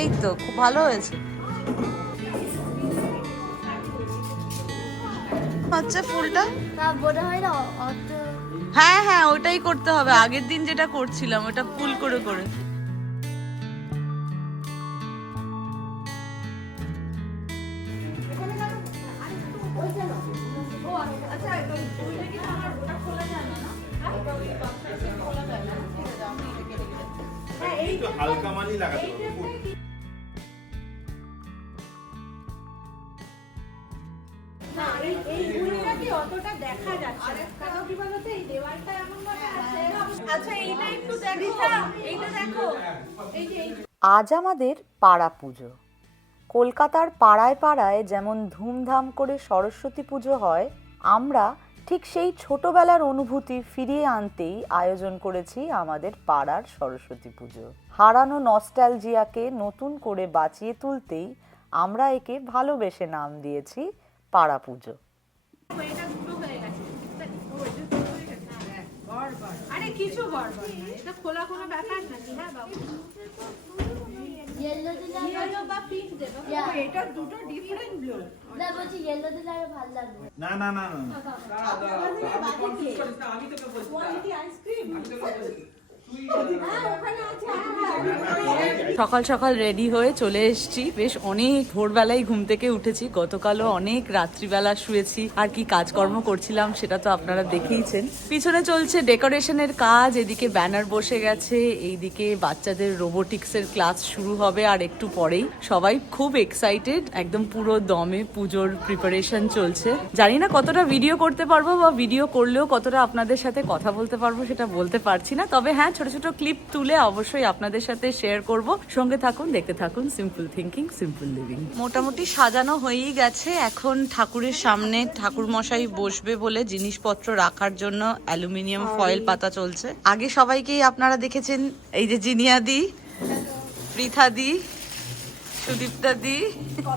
এই তো, খুব ভালো হয়েছে। আচ্ছা ফুলটা? হ্যাঁ হ্যাঁ ওটাই করতে হবে। আগের দিন যেটা করছিলাম, ওটা ফুল করে করে। আজ আমাদের পাড়া পুজো। কলকাতার পাড়ায় পাড়ায় যেমন ধুমধাম করে সরস্বতী পুজো হয় আমরা ঠিক সেই ছোটবেলার অনুভূতি ফিরিয়ে আনতেই আয়োজন করেছি আমাদের পাড়ার সরস্বতী পুজো। হারানো নস্টালজিয়াকে নতুন করে বাঁচিয়ে তুলতেই আমরা একে ভালোবেসে নাম দিয়েছি পাড়া পুজো। আরে কিছু গড়বড় না। হ্যাঁ না বলছি না না না না না। সকাল সকাল রেডি হয়ে চলে এসেছি। বেশ অনেক ভোরবেলায় ঘুম থেকে উঠেছি। গতকালও অনেক রাত্রিবেলা শুয়েছি। আর কি কাজকর্ম করছিলাম সেটা তো আপনারা দেখেইছেন। পিছনে চলছে ডেকোরেশনের কাজ, এদিকে ব্যানার বসে গেছে, এইদিকে বাচ্চাদের রোবোটিক্সের ক্লাস শুরু হবে আর একটু পরেই। সবাই খুব এক্সাইটেড একদম পুরো দমে পুজোর প্রিপারেশন চলছে। জানি না কতটা ভিডিও করতে পারব বা ভিডিও করলেও কতটা আপনাদের সাথে কথা বলতে পারব সেটা বলতে পারছি না। তবে হ্যাঁ ছোট ছোট ক্লিপ তুলে অবশ্যই আপনাদের সাথে শেয়ার করব। সঙ্গে থাকুন দেখতে থাকুন সিম্পল থিঙ্কিং সিম্পল লিভিং মোটামুটি সাজানো হয়েই গেছে। এখন ঠাকুরের সামনে ঠাকুর মশাই বসবে বলে জিনিসপত্র রাখার জন্য অ্যালুমিনিয়াম ফয়েল পাতা চলছে। আগে সবাইকেই আপনারা দেখেছেন এই যে জিনিয়া দি পৃথা দি সুদীপ্তা দি। বাহ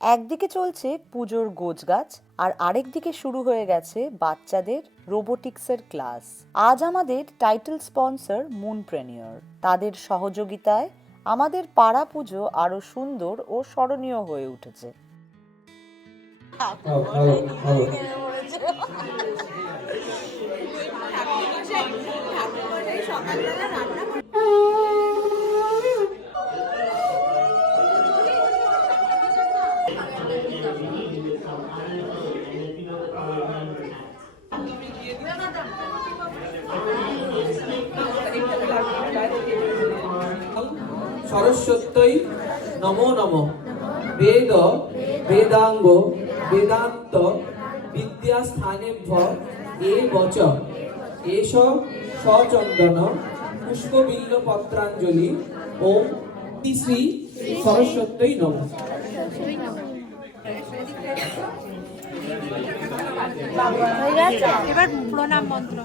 একদিকে চলছে পুজোর গোছগাছ আর আরেকদিকে শুরু হয়ে গেছে বাচ্চাদের রোবোটিক্সের ক্লাস। আজ আমাদের টাইটেল স্পন্সর মুনপ্রেনিয়র। তাদের সহযোগিতায় আমাদের পাড়া পুজো আরও সুন্দর ও স্মরণীয় হয়ে উঠেছে। সরস্বত্যই নমো নম। বেদ, বেদাঙ্গ, বেদান্ত, বিদ্যাস্থানেভ্য, এ বচ। এষ সচন্দন পুষ্পবিল্ল পত্রাঞ্জলি ওম। শ্রী সরস্বত্যই নম। এবার প্রণাম মন্ত্র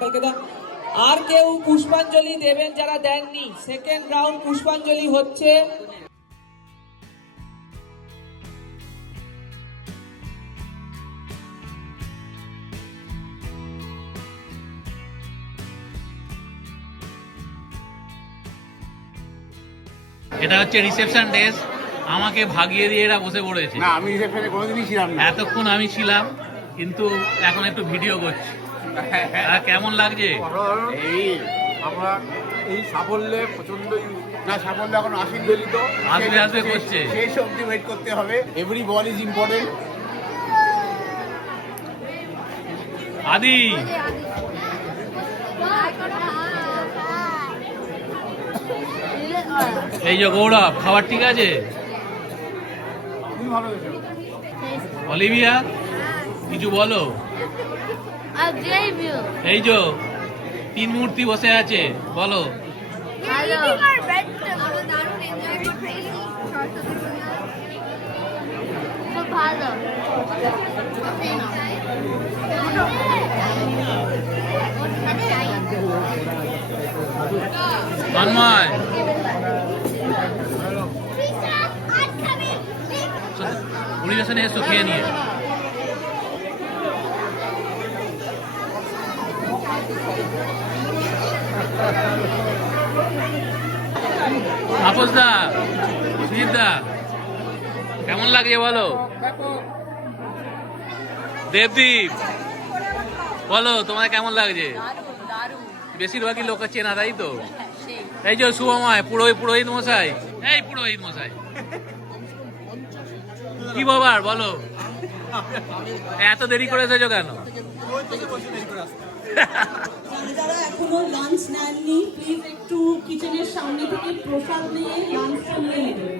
আঙ্কেলকে দাও আর কেউ পুষ্পাঞ্জলি দেবেন যারা দেননি সেকেন্ড রাউন্ড পুষ্পাঞ্জলি হচ্ছে এটা হচ্ছে রিসেপশন ডেস্ক আমাকে ভাগিয়ে দিয়ে এরা বসে পড়েছে। না আমি রিসেপশনে কোনোদিনই ছিলাম না। এতক্ষণ আমি ছিলাম কিন্তু এখন একটু ভিডিও করছি। কেমন লাগছে? এই আমরা এই সাফল্যে প্রচণ্ডই না সাফল্য এখন আসেনি আসবে, আসবে করছে। সেই অবধি ওয়েট করতে হবে। এভরি বল ইজ ইম্পর্টেন্ট আদি। এই যে গৌরব খাবার ঠিক আছে? অলিভিয়া কিছু বলো. এই যে তিন মূর্তি বসে আছে বলো। তন্ময়। পরিবেশনে এসো খেয়ে নিয়ে। তাপস দা সুজিত দা কেমন লাগছে বলো? দেবদীপ, বলো, তোমার কেমন লাগছে? বেশিরভাগই লোক চেনা, তাই তো? এই যে শুভময়, পুরোহিত পুরোহিত মশাই। এই পুরোহিত মশাই। কি বাবার বলো? এত দেরি করে এসেছ কেন? যারা এখনও লাঞ্চ নেননি প্লিজ একটু কিচেনের সামনে থেকে প্রসাদ নিয়ে লাঞ্চটা নিয়ে নেবেন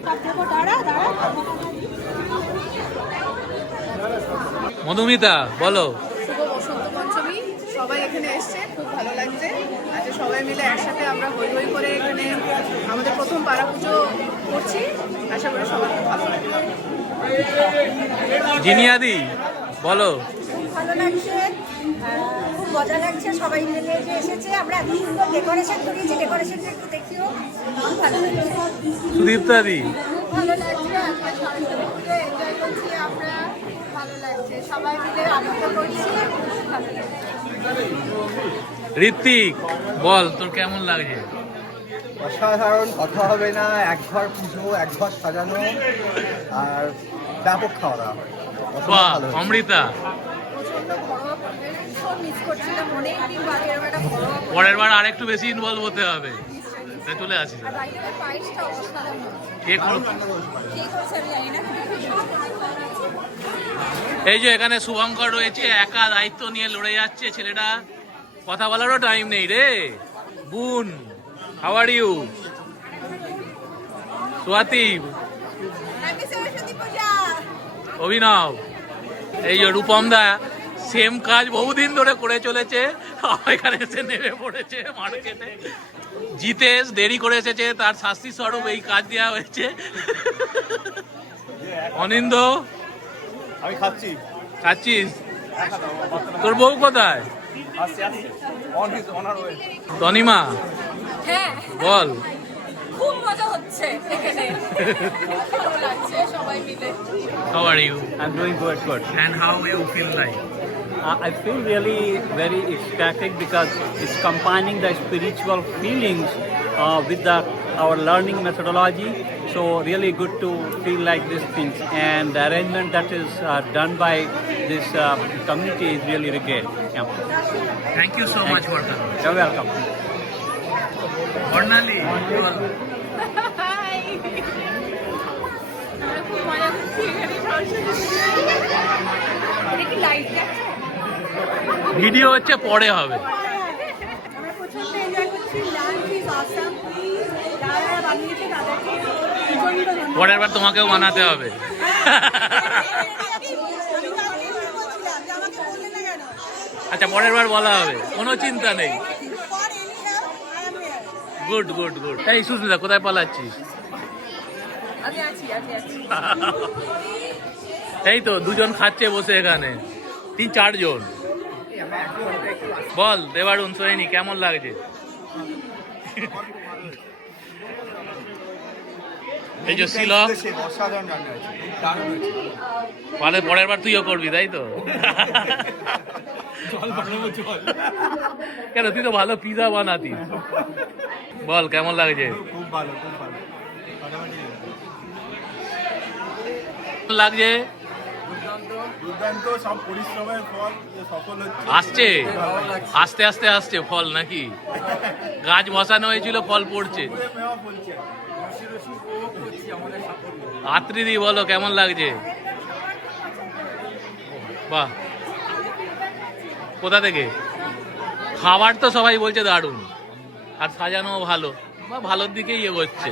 মধুমিতা বলো। শুভ বসন্ত সবাই এখানে এসছে খুব ভালো লাগছে। আজকে সবাই মিলে একসাথে আমরা হই হই করে এখানে আমাদের প্রথম পাড়া পুজো করছি। আশা করি সবার খুব ভালো লাগবে। জিনিয়াদি বলো। ভালো লাগছে। মজা লাগছে সবাই মিলে যে এসেছে। আমরা এত সুন্দর ডেকোরেশন করিয়েছি ডেকোরেশনটা একটু দেখিও। ভালো লাগছে ভালো লাগছে আজকে সরস্বতী পুজো এনজয় করছি আমরা। ভালো লাগছে সবাই মিলে আনন্দ করছি। খুব ভালো লাগছে ঋত্বিক বল তোর কেমন লাগছে? অসাধারণ কথা হবে না এক ঘর পুজো এক ঘর সাজানো আর ব্যাপক খাওয়া দাওয়া। অমৃতা। প্রচণ্ড ভীষণ মিস করছিলাম অনেকদিন বাদে এরকম একটা ঘরোয়া পরের বার আর একটু বেশি ইনভলভ হতে হবে। তাই চলে আসি এই যে এখানে শুভঙ্কর রয়েছে একা দায়িত্ব নিয়ে লড়ে যাচ্ছে ছেলেটা। কথা বলারও টাইম নেই রে। বুন হাউ আর ইউ সোয়াতি অভিনব। এই যে রূপম দা। সেম কাজ বহুদিন ধরে করে চলেছে। এখানে এসে নেমে পড়েছে মার্কেটে জিতেশ দেরি করে এসেছে তার শাস্তি স্বরূপ এই কাজ দেওয়া হয়েছে। অনিন্দ আমি খাচ্ছি। খাচ্ছিস? তোর বউ কোথায়? আসছে আসছে। অন হিজ তনিমা হ্যাঁ। বল। খুব মজা হচ্ছে এখানে। ভালো লাগছে সবাই মিলে। How are you I'm doing good, good. and how you feel like? I feel really very ecstatic because it's combining the spiritual feelings uh, with the our learning methodology. So really good to feel like these things, and the arrangement that is uh, done by this uh, community is really great. Yeah. thank you so much for coming You're welcome. বর্ণালী বল। আমরা খুব মজা করছি এখানে সরস্বতী পুজোয়। এটা কি light যাচ্ছে Video হচ্ছে পরে হবে। পরের বার তোমাকেও বানাতে হবে। আচ্ছা পরের বার বলা হবে। কোনো চিন্তা নেই। গুড গুড গুড এই সুস্মিতা কোথায় পালাচ্ছিস? এই তো দুজন খাচ্ছে বসে এখানে। তিন চারজন। বল দেবারুন সোহিনী কেমন লাগছে? এই যে শিলক। হয়েছে পরে পরের বার তুইও করবি তাই তো? কেন তুই তো ভালো পিজা বানাতি। বল কেমন লাগছে? খুব ভালো খুব ভালো। লাগছে? দুর্দান্ত সব পরিশ্রমের ফল সফল হচ্ছে। আসছে? আস্তে আস্তে আসছে ফল নাকি? গাছ বসানো হয়েছিল ফল পড়ছে। আত্রিদি বলো কেমন লাগছে? বাহ। কোথা থেকে? খাবার তো সবাই বলছে দারুণ। আর সাজানো ভালো। বা ভালোর দিকেই এগোচ্ছে।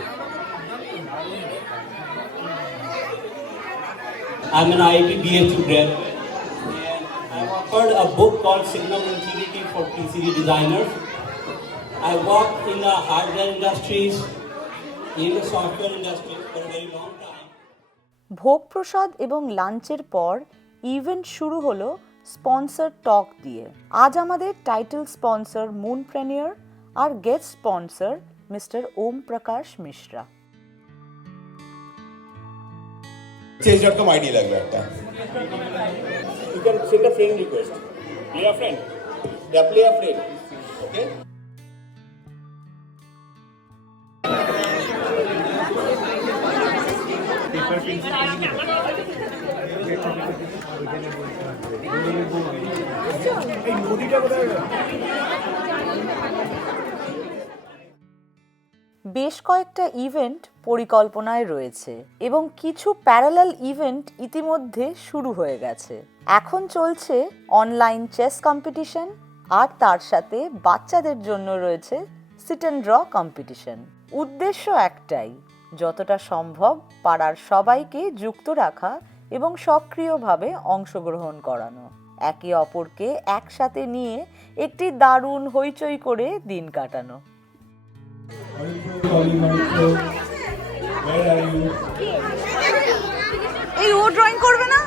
I'm an IIT BA student and I authored a book called Signal Integrity for PCB Designers. I worked in the hardware industries, in the software industry for a very long time. ভোগ প্রসাদ এবং লাঞ্চের পর event শুরু হলো sponsor টক দিয়ে আজ আমাদের title sponsor moon premier আর guest sponsor mister Om Prakash Mishra change dot com ID লাগবে একটা You can send a friend request. Play a friend. Yeah, play a friend. Okay? বেশ কয়েকটা ইভেন্ট পরিকল্পনায় রয়েছে এবং কিছু প্যারালাল ইভেন্ট ইতিমধ্যে শুরু হয়ে গেছে। এখন চলছে অনলাইন চেস কম্পিটিশন আর তার সাথে বাচ্চাদের জন্য রয়েছে সিট অ্যান্ড ড্র কম্পিটিশন উদ্দেশ্য একটাই, যতটা সম্ভব পাড়ার সবাইকে যুক্ত রাখা এবং সক্রিয়ভাবে অংশগ্রহণ করানো। একে অপরকে একসাথে নিয়ে একটি দারুণ হইচই করে দিন কাটানো। এই ও ড্রয়িং করবে না?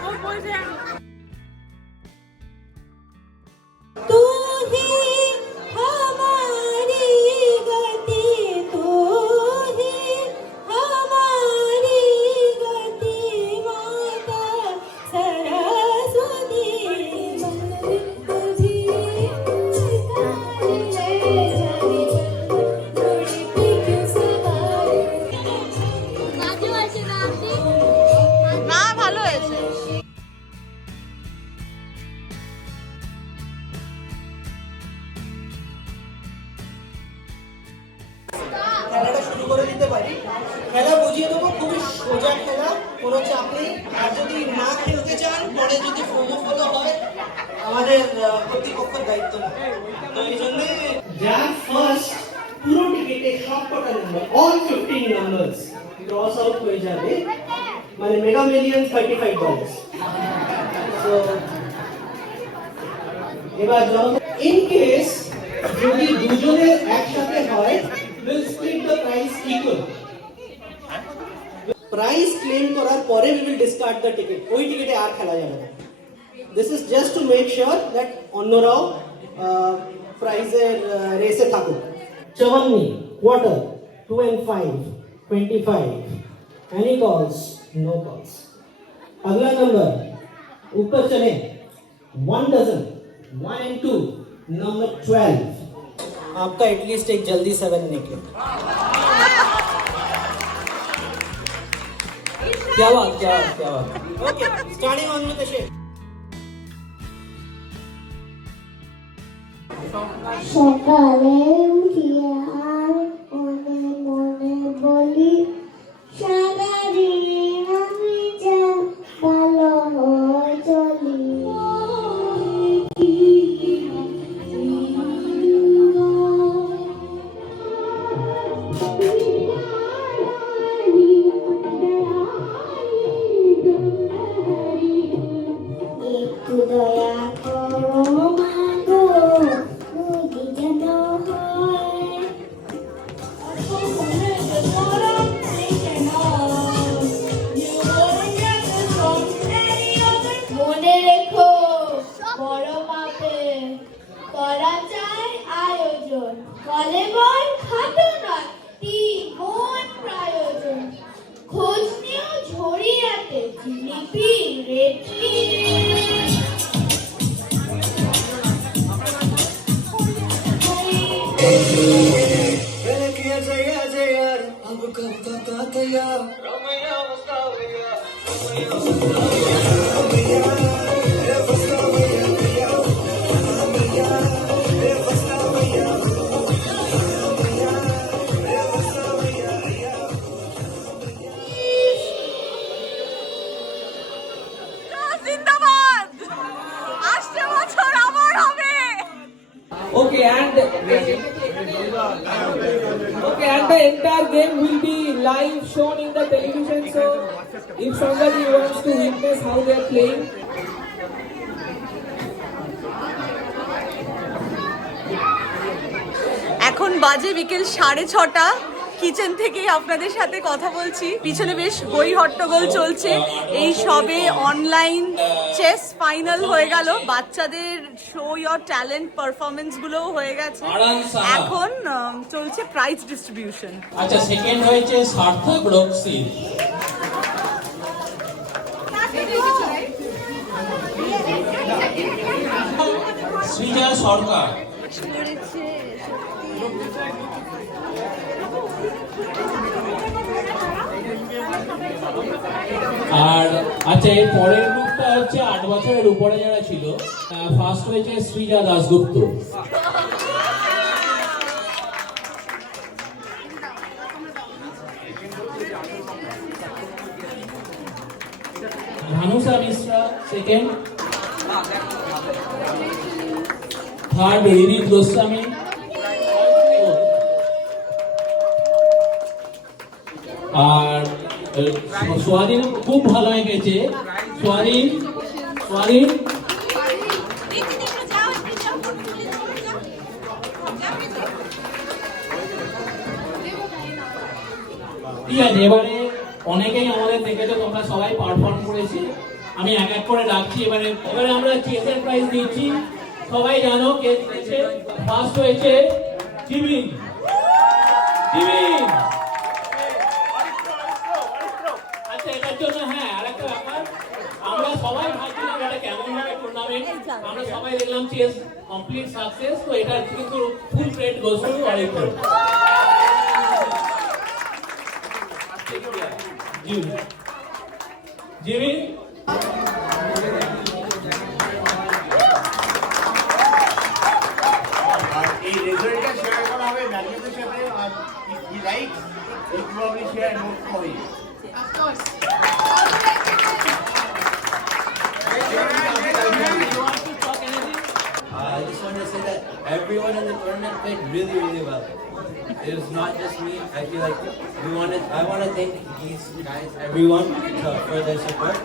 কেস যদি দুজনের একসাথে হয় will split the price equal price claim করার পরে we will discard the ticket ওই টিকিটে আর খেলা যাবে না this is just to make sure that অন্যরাও প্রাইজের রেসে থাকুক চবান্নি quarter two and five twenty five any calls no calls अगला नंबर ऊपर चले one dozen one and two number twelve. आपका एटलीस्ट एक जल्दी सेवन निकले। क्या बात क्या बात क्या बात। ओके स्टार्टिंग ऑन में कशे सकाळी how they are playing, এখন বাজে বিকেল সাড়ে ছটা। কিচেন থেকেই আপনাদের সাথে কথা বলছি। পিছনে বেশ বই হট্টগোল চলছে। এই সবে অনলাইন চেস ফাইনাল হয়ে গেল। বাচ্চাদের শো ইয়র ট্যালেন্ট পারফরমেন্স গুলোও হয়ে গেছে। এখন চলছে প্রাইজ ডিস্ট্রিবিউশন আচ্ছা সেকেন্ড হয়েছে সার্থক রক্সি। সৃজা সরকার। আর আচ্ছা এর পরের গ্রুপটা হচ্ছে আট বছরের উপরে যারা ছিল ফার্স্ট হয়েছে সৃজা দাসগুপ্ত ভানুষা মিশ্রা সেকেন্ড থার্ড রিদিত গোস্বামী আর আহ, খুব ভালো এঁকেছে সোয়াদিন সোয়াদিন ঠিক আছে এবারে অনেকেই আমাদের দেখেছ তোমরা সবাই পারফর্ম করেছি। আমি এক এক করে ডাকছি এবারে এবারে আমরা চেসের প্রাইজ দিচ্ছি। সবাই জানো কে জিতেছে? ফার্স্ট হয়েছে জিবিন জিবিন আচ্ছা এটার জন্য হ্যাঁ আরেকটা ব্যাপার। আমরা সবাই ভাবছিলাম এটা কেমন হবে টুর্নামেন্ট আমরা সবাই দেখলাম চেস কমপ্লিট সাকসেস তো এটা কিন্তু full credit goes to Jimmy It probably share note for you I just want to say that everyone in the tournament played really, really well. It was not just me. I feel like we wanted. I want to thank these guys, everyone, uh, for their support,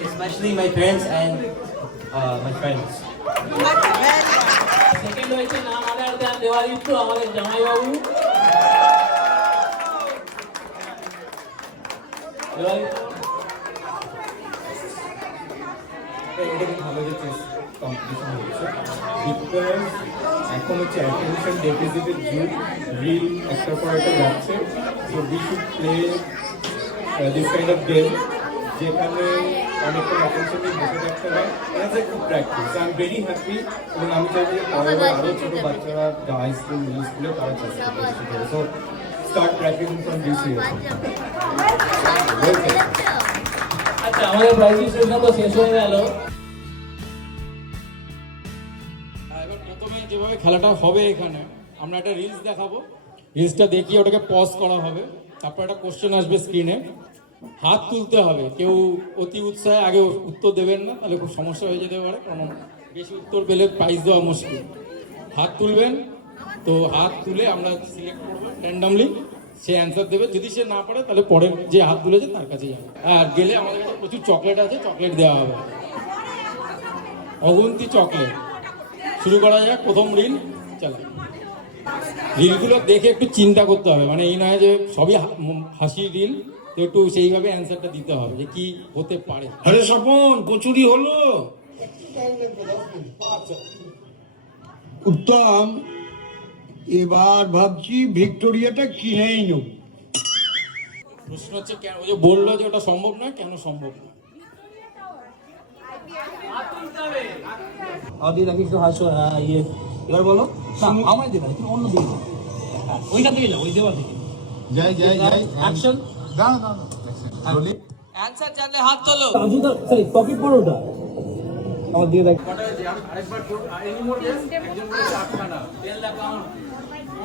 especially my parents and uh, my friends. Second হয়েছে নাম আদার দেন দেওয়াদিত্য আমাদের জামাইবাবু এটা খুব ভালো যে chess competition হচ্ছে because এখন হচ্ছে অ্যাটেনশন ডেফিসিটের যুগ রিল পর একটা যাচ্ছে so we should play this kind of game যেখানে অনেকটা অ্যাটেনশন নিয়ে বসে থাকতে হয় as a good practice I am very happy এবং আমি চাই যে আরও ছোটো বাচ্চারা হাই স্কুল মিডল স্কুলে তারা চেস করতে so start practicing from this year welcome আচ্ছা আমাদের প্রাইজ ডিস্ট্রিবিউশন তো শেষ হয়ে গেল। এবার প্রথমে যেভাবে খেলাটা হবে এখানে আমরা একটা রিলস দেখাবো। রিলসটা দেখিয়ে ওটাকে পজ করা হবে। তারপর একটা কোশ্চেন আসবে স্ক্রিনে হাত তুলতে হবে। কেউ অতি উৎসাহে আগে উত্তর দেবেন না তাহলে খুব সমস্যা হয়ে যেতে পারে। কারণ বেশি উত্তর পেলে প্রাইজ দেওয়া মুশকিল। হাত তুলবেন তো হাত তুলে আমরা সিলেক্ট করব র্যান্ডামলি সে অ্যান্সার দেবে। যদি সে না পারে তাহলে পরের যে হাত তুলেছে তার কাছে যাবে। আর গেলে আমাদের কাছে প্রচুর চকলেট আছে চকলেট দেওয়া হবে। অগুন্তি চকলেট শুরু করা যাক প্রথম রিল চলো। রিলগুলো দেখে একটু চিন্তা করতে হবে। মানে এই নয় যে সবই হা- উম, হাসির রিল তো একটু সেইভাবে অ্যান্সারটা দিতে হবে যে কি হতে পারে। আরে স্বপন কচুরি হলো। উত্তম এবার ভাবছি ভিক্টোরিয়াটা কিনেই নেব? প্রশ্ন হচ্ছে কেন ওই যে বলল যে ওটা সম্ভব নয় কেন সম্ভব না অদি নাকি একটু হাসো ইয়ে। এবার বলো। না আমায় তুমি অন্য দিকে হ্যাঁ, ওইখান থেকে যাও ওই দেওয়াল থেকে। যাই যাই যাই অ্যাকশন দাঁড়া দাঁড়া অ্যানসার জানলে হাত তোলো। রাজুদা সরি পকেট পড়ো আমার দিয়ে দেখ।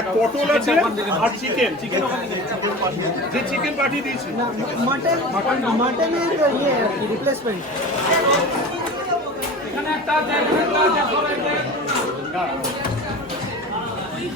এক পটল আছে আর চিকেন চিকেন যে চিকেন পাঠিয়ে দিয়েছি।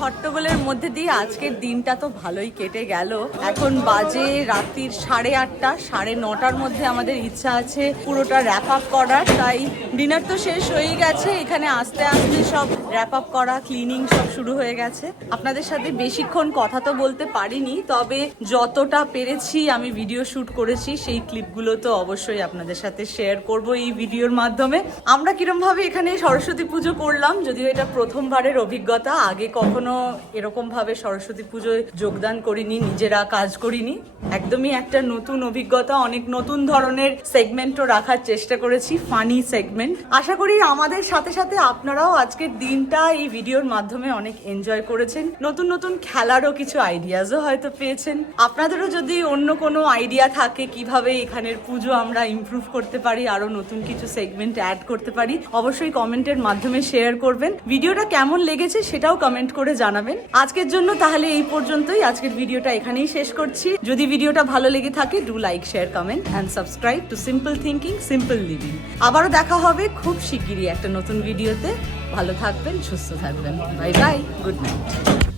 হট্টগোলের মধ্যে দিয়ে আজকের দিনটা তো ভালোই কেটে গেল। এখন বাজে রাত্রির সাড়ে আটটা সাড়ে নটার মধ্যে আমাদের ইচ্ছা আছে পুরোটা র্যাপ আপ করার তাই ডিনার তো শেষ হয়েই গেছে, এখানে আস্তে আস্তে সব র্যাপ আপ করা ক্লিনিং সব শুরু হয়ে গেছে। আপনাদের সাথে বেশিক্ষণ কথা তো বলতে পারিনি, তবে যতটা পেরেছি আমি ভিডিও শুট করেছি, সেই ক্লিপগুলো তো অবশ্যই আপনাদের সাথে শেয়ার করব এই ভিডিওর মাধ্যমে। আমরা কিরম ভাবে এখানে সরস্বতী পুজো করলাম, যদিও এটা প্রথমবারের অভিজ্ঞতা, আগে কখনো এরকম ভাবে সরস্বতী পুজোয় যোগদান করিনি, নিজেরা কাজ করিনি। একদমই একটা নতুন অভিজ্ঞতা, অনেক নতুন ধরনের সেগমেন্টও রাখার চেষ্টা করেছি ফানি সেগমেন্ট আশা করি আমাদের সাথে সাথে আপনারাও আজকের দিনটা এই ভিডিওর মাধ্যমে অনেক এনজয় করেছেন। নতুন নতুন খেলারও কিছু আইডিয়াজও হয়তো পেয়েছেন। আপনাদেরও যদি অন্য কোনো আইডিয়া থাকে কীভাবে এখানের পুজো আমরা ইমপ্রুভ করতে পারি আরও নতুন কিছু সেগমেন্ট অ্যাড করতে পারি, অবশ্যই কমেন্টের মাধ্যমে শেয়ার করবেন। ভিডিওটা কেমন লেগেছে সেটাও কমেন্ট করে জানাবেন। আজকের জন্য তাহলে এই পর্যন্তই। আজকের ভিডিওটা এখানেই শেষ করছি। যদি ভিডিওটা ভালো লেগে থাকে do like share comment and subscribe to simple thinking simple living আবারও দেখা হবে। খুব শিগগিরই একটা নতুন ভিডিওতে। ভালো থাকবেন সুস্থ থাকবেন। Bye bye good night.